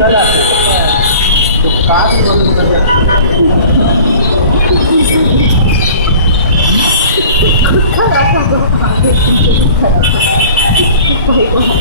तो कार में वाले बता दिया खुद खड़ा था, आगे खड़ा था।